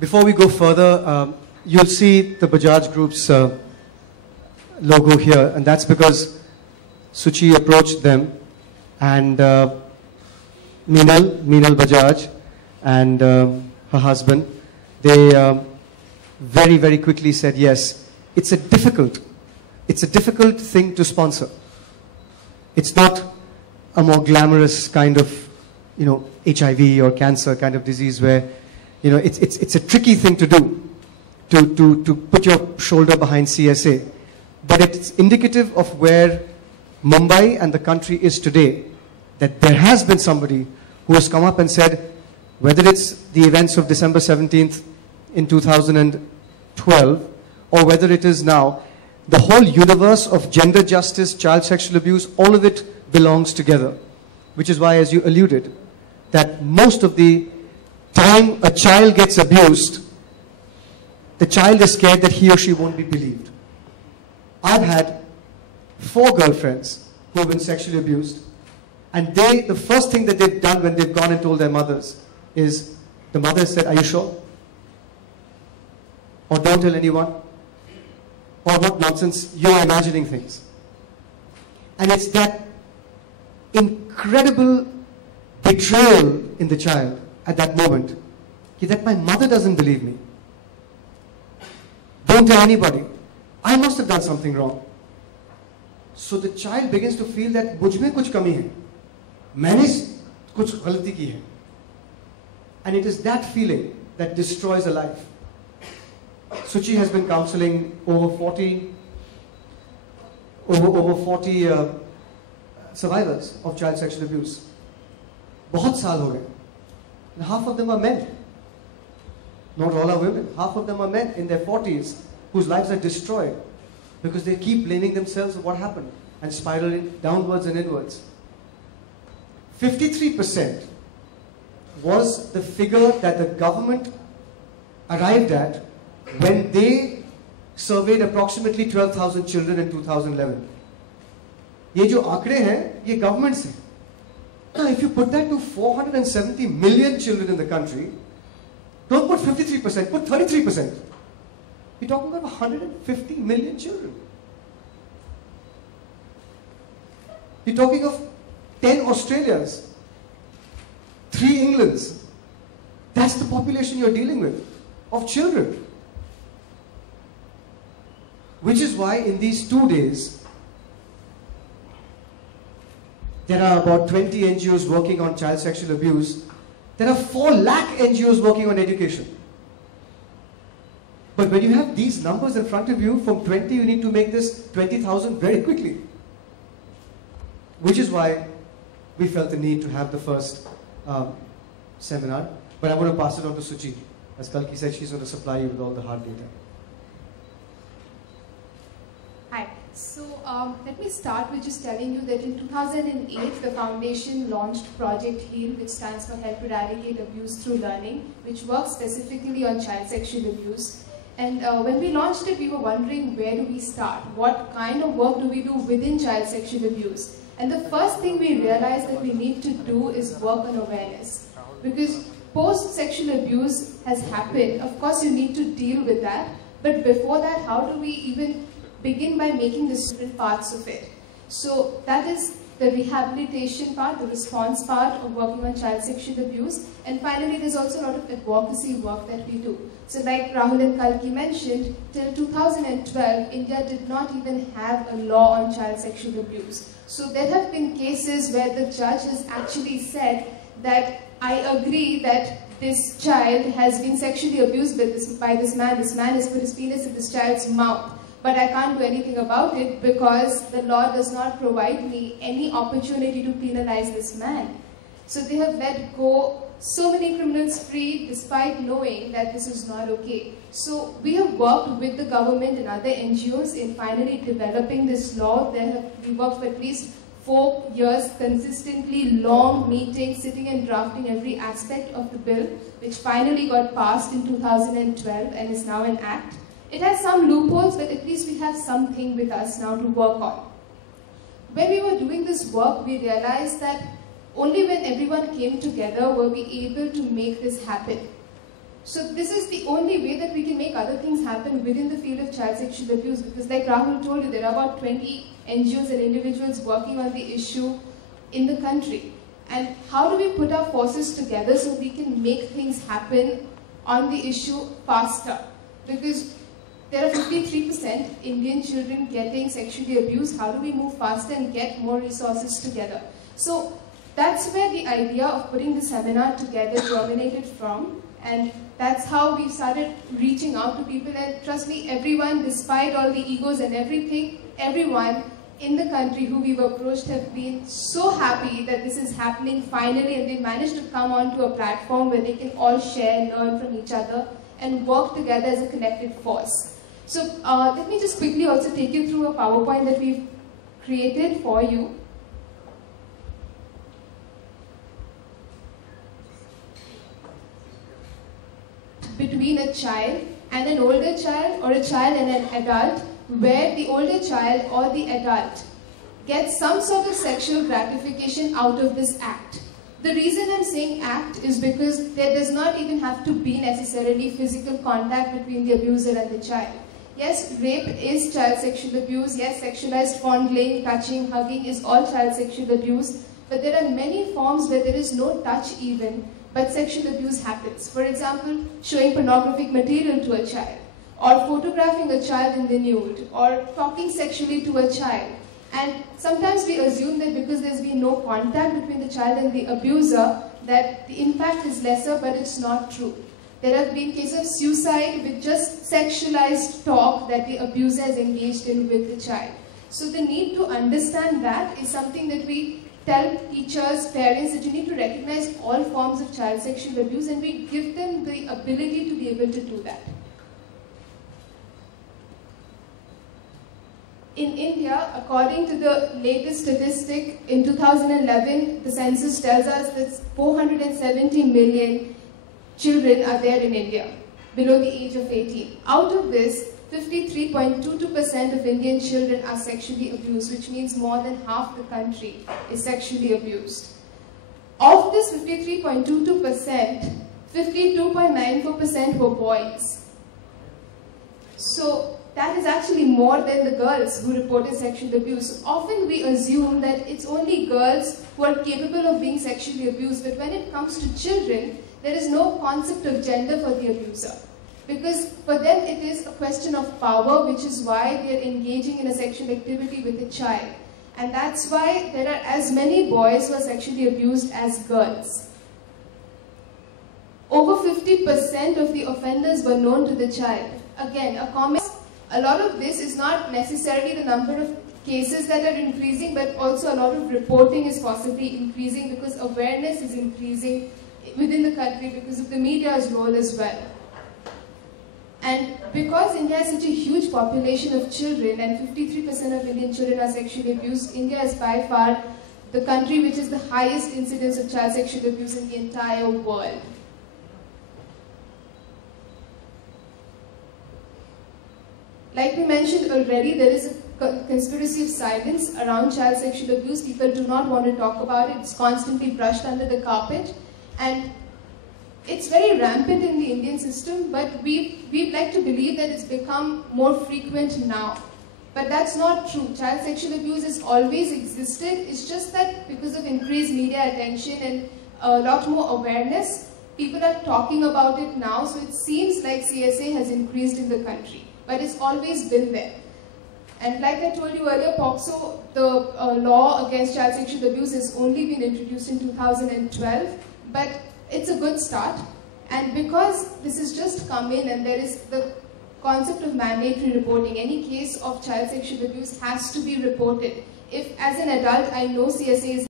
Before we go further, you'll see the Bajaj Group's logo here, and that's because Suchi approached them, and Meenal Bajaj and her husband, they very, very quickly said yes. It's a difficult thing to sponsor. It's not a more glamorous kind of, HIV or cancer kind of disease where, it's a tricky thing to do, to put your shoulder behind CSA. But it's indicative of where Mumbai and the country is today, that there has been somebody who has come up and said, whether it's the events of December 17th in 2012, or whether it is now, the whole universe of gender justice, child sexual abuse, all of it belongs together. Which is why, as you alluded, that most of the time a child gets abused, the child is scared that he or she won't be believed. I've had 4 girlfriends who have been sexually abused, and the first thing that they've done when they've gone and told their mothers is, the mother said, "Are you sure? Or don't tell anyone? Or what nonsense, you're imagining things." And it's that incredible betrayal in the child at that moment, that my mother doesn't believe me. Don't tell anybody. I must have done something wrong. So the child begins to feel that मुझ में कुछ कमी है, मैंने कुछ गलती की है. And it is that feeling that destroys a life. Suchi has been counseling over 40 survivors of child sexual abuse. बहुत साल हो गए. And half of them are men. Not all are women. Half of them are men in their 40s whose lives are destroyed because they keep blaming themselves for what happened and spiraling downwards and inwards. 53% was the figure that the government arrived at when they surveyed approximately 12,000 children in 2011. ये जो आंकड़े हैं, ये government से. Now, if you put that to 470 million children in the country, don't put 53%, put 33%. You're talking about 150 million children. You're talking of 10 Australias, 3 Englands. That's the population you're dealing with, of children. Which is why in these 2 days, there are about 20 NGOs working on child sexual abuse. There are 4 lakh NGOs working on education. But when you have these numbers in front of you, from 20 you need to make this 20,000 very quickly. Which is why we felt the need to have the first seminar. But I'm going to pass it on to Suchi. As Kalki said, she's going to supply you with all the hard data. Hi. So let me start with just telling you that in 2008, the foundation launched Project HEAL, which stands for Help Eradicate Abuse Through Learning, which works specifically on child sexual abuse. And when we launched it, we were wondering, where do we start? What kind of work do we do within child sexual abuse? And the first thing we realized that we need to do is work on awareness. Because post-sexual abuse has happened, of course you need to deal with that. But before that, how do we even begin by making the different parts of it? So that is the rehabilitation part, the response part of working on child sexual abuse. And finally, there's also a lot of advocacy work that we do. So like Rahul and Kalki mentioned, till 2012, India did not even have a law on child sexual abuse. So there have been cases where the judge has actually said that I agree that this child has been sexually abused by this man has put his penis in this child's mouth. But I can't do anything about it because the law does not provide me any opportunity to penalize this man. So they have let go so many criminals free despite knowing that this is not okay. So we have worked with the government and other NGOs in finally developing this law. We worked for at least 4 years, consistently long meetings, sitting and drafting every aspect of the bill, which finally got passed in 2012 and is now an act. It has some loopholes, but at least we have something with us now to work on. When we were doing this work, we realized that only when everyone came together were we able to make this happen. So this is the only way that we can make other things happen within the field of child sexual abuse, because like Rahul told you, there are about 20 NGOs and individuals working on the issue in the country. And how do we put our forces together so we can make things happen on the issue faster? Because there are 53% Indian children getting sexually abused. How do we move faster and get more resources together? So that's where the idea of putting the seminar together germinated from. And that's how we started reaching out to people. And trust me, everyone, despite all the egos and everything, everyone in the country who we've approached have been so happy that this is happening finally, and they've managed to come onto a platform where they can all share, learn from each other, and work together as a connected force. So let me just quickly also take you through a PowerPoint that we've created for you. Between a child and an older child, or a child and an adult, where the older child or the adult gets some sort of sexual gratification out of this act. The reason I'm saying act is because there does not even have to be necessarily physical contact between the abuser and the child. Yes, rape is child sexual abuse. Yes, sexualized fondling, touching, hugging is all child sexual abuse. But there are many forms where there is no touch even, but sexual abuse happens. For example, showing pornographic material to a child, or photographing a child in the nude, or talking sexually to a child. And sometimes we assume that because there's been no contact between the child and the abuser, that the impact is lesser, but it's not true. There have been cases of suicide with just sexualized talk that the abuser has engaged in with the child. So the need to understand that is something that we tell teachers, parents, that you need to recognize all forms of child sexual abuse, and we give them the ability to be able to do that. In India, according to the latest statistic, in 2011, the census tells us that 470 million children are there in India, below the age of 18. Out of this, 53.22% of Indian children are sexually abused, which means more than half the country is sexually abused. Of this 53.22%, 52.94% were boys. So that is actually more than the girls who reported sexual abuse. Often we assume that it's only girls who are capable of being sexually abused, but when it comes to children, there is no concept of gender for the abuser. Because for them it is a question of power, which is why they are engaging in a sexual activity with a child. And that's why there are as many boys who are sexually abused as girls. Over 50% of the offenders were known to the child. Again, a lot of this is not necessarily the number of cases that are increasing, but also a lot of reporting is possibly increasing because awareness is increasing within the country because of the media's role as well. And because India has such a huge population of children, and 53% of Indian children are sexually abused, India is by far the country which is the highest incidence of child sexual abuse in the entire world. Like we mentioned already, there is a conspiracy of silence around child sexual abuse. People do not want to talk about it. It's constantly brushed under the carpet. And it's very rampant in the Indian system, but we'd like to believe that it's become more frequent now. But that's not true. Child sexual abuse has always existed. It's just that because of increased media attention and a lot more awareness, people are talking about it now, so it seems like CSA has increased in the country. But it's always been there. And like I told you earlier, POCSO, the law against child sexual abuse, has only been introduced in 2012, but it's a good start. And because this has just come in and there is the concept of mandatory reporting, any case of child sexual abuse has to be reported. If as an adult I know CSA is